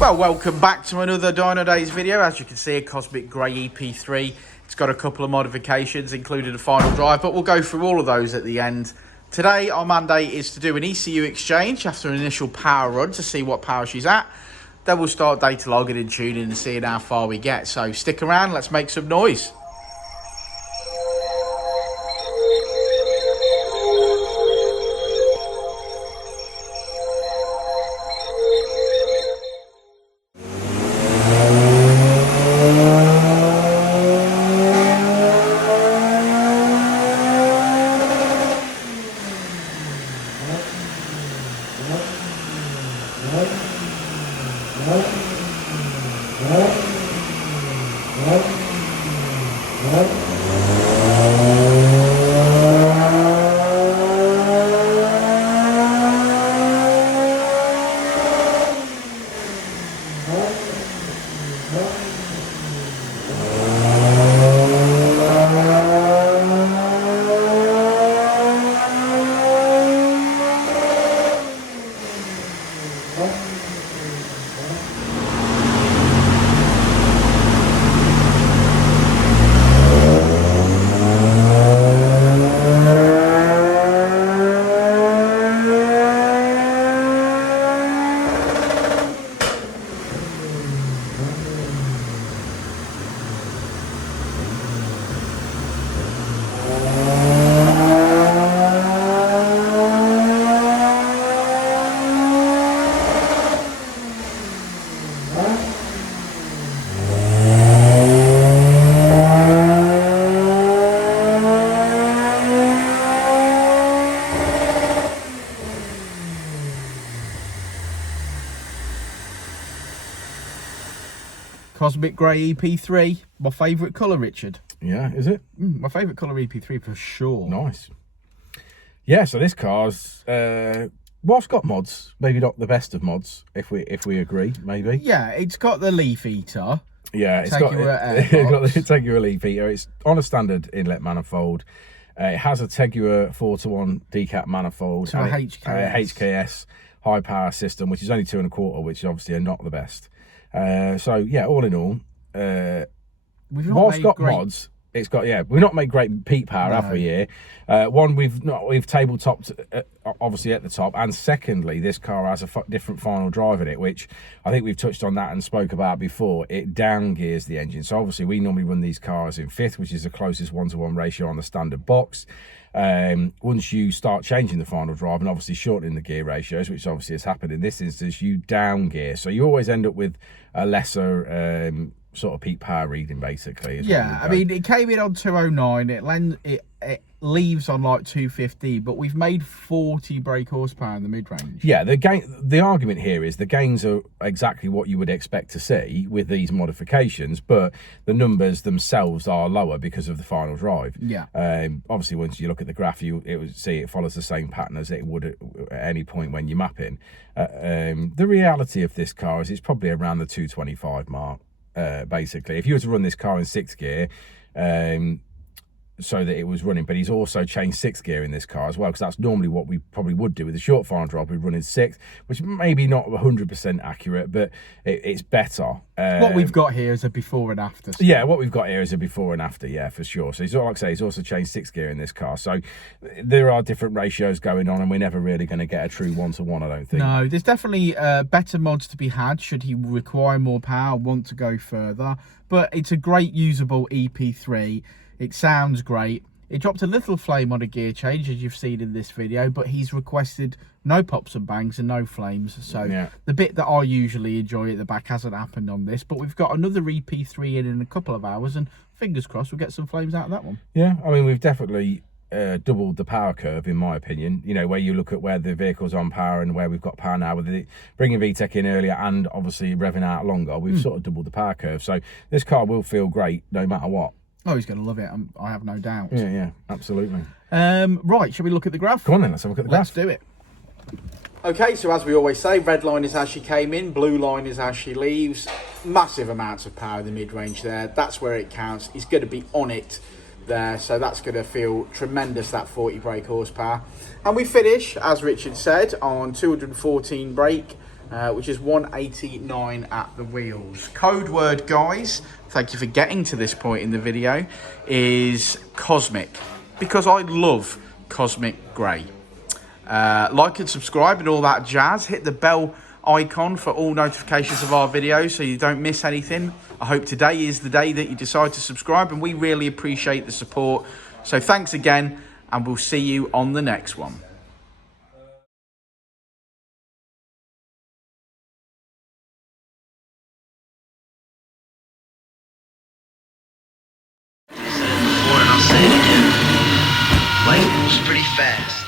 Well, welcome back to another Dynodaze video. As you can see, a Cosmic Grey EP3. It's got a couple of modifications, including a final drive, but we'll go through all of those at the end. Today, our mandate is to do an ECU exchange after an initial power run to see what power she's at. Then we'll start data logging and tuning and seeing how far we get. So stick around, let's make some noise. Cosmic Grey EP3, my favourite colour, Richard. Yeah, is it? My favourite colour EP3 for sure. Nice. Yeah, so this car's whilst got mods, maybe not the best of mods, if we agree, maybe. Yeah, it's got the leaf eater. Yeah, it's got the Teguar leaf eater. It's on a standard inlet manifold. It has a Teguar 4:1 decap manifold. To a HKS high power system, which is only 2 1/4, which obviously are not the best. So yeah, all in all, whilst got mods, it's got, yeah, we've not made great peak power, have we here? One, we've tabletopped obviously at the top, and secondly, this car has a different final drive in it, which I think we've touched on that and spoke about before. It down gears the engine. So obviously we normally run these cars in 5th, which is the closest 1-to-1 ratio on the standard box. Once you start changing the final drive and obviously shortening the gear ratios, which obviously has happened in this instance, you down gear, so you always end up with a lesser sort of peak power reading, basically. Yeah, I mean, it came in on 209. It leaves on like 250, but we've made 40 brake horsepower in the mid-range. Yeah, the argument here is the gains are exactly what you would expect to see with these modifications, but the numbers themselves are lower because of the final drive. Yeah. Obviously, once you look at the graph, it would see it follows the same pattern as it would at any point when you're mapping. The reality of this car is it's probably around the 225 mark. Basically, if you were to run this car in 6th gear, so that it was running, but he's also changed 6th gear in this car as well, because that's normally what we probably would do with a short final drive. We'd run in 6th, which maybe not 100% accurate, but it's better. What we've got here is a before and after. So. Yeah, what we've got here is a before and after, yeah, for sure. So he's, like I say, he's also changed 6th gear in this car. So there are different ratios going on, and we're never really going to get a true 1-to-1, I don't think. No, there's definitely better mods to be had should he require more power, want to go further. But it's a great usable EP3. It sounds great. It dropped a little flame on a gear change, as you've seen in this video, but he's requested no pops and bangs and no flames. So yeah, the bit that I usually enjoy at the back hasn't happened on this, but we've got another EP3 in a couple of hours, and fingers crossed we'll get some flames out of that one. Yeah, I mean, we've definitely doubled the power curve, in my opinion. You know, where you look at where the vehicle's on power and where we've got power now, with it bringing Vtec in earlier and obviously revving out longer, we've sort of doubled the power curve. So this car will feel great no matter what. Oh, he's going to love it. I have no doubt. Yeah, absolutely. Right, shall we look at the graph? Come on then, let's have a look at the graph. Let's do it. Okay, so as we always say, red line is how she came in, blue line is how she leaves. Massive amounts of power in the mid-range there. That's where it counts. He's going to be on it there, so that's going to feel tremendous, that 40 brake horsepower. And we finish, as Richard said, on 214 brake which is 189 at the wheels. Code word, guys, thank you for getting to this point in the video, is Cosmic, because I love Cosmic Grey. Like and subscribe and all that jazz. Hit the bell icon for all notifications of our videos so you don't miss anything. I hope today is the day that you decide to subscribe, and we really appreciate the support. So thanks again, and we'll see you on the next one. Said it before and I'll say it again. Life moves pretty fast.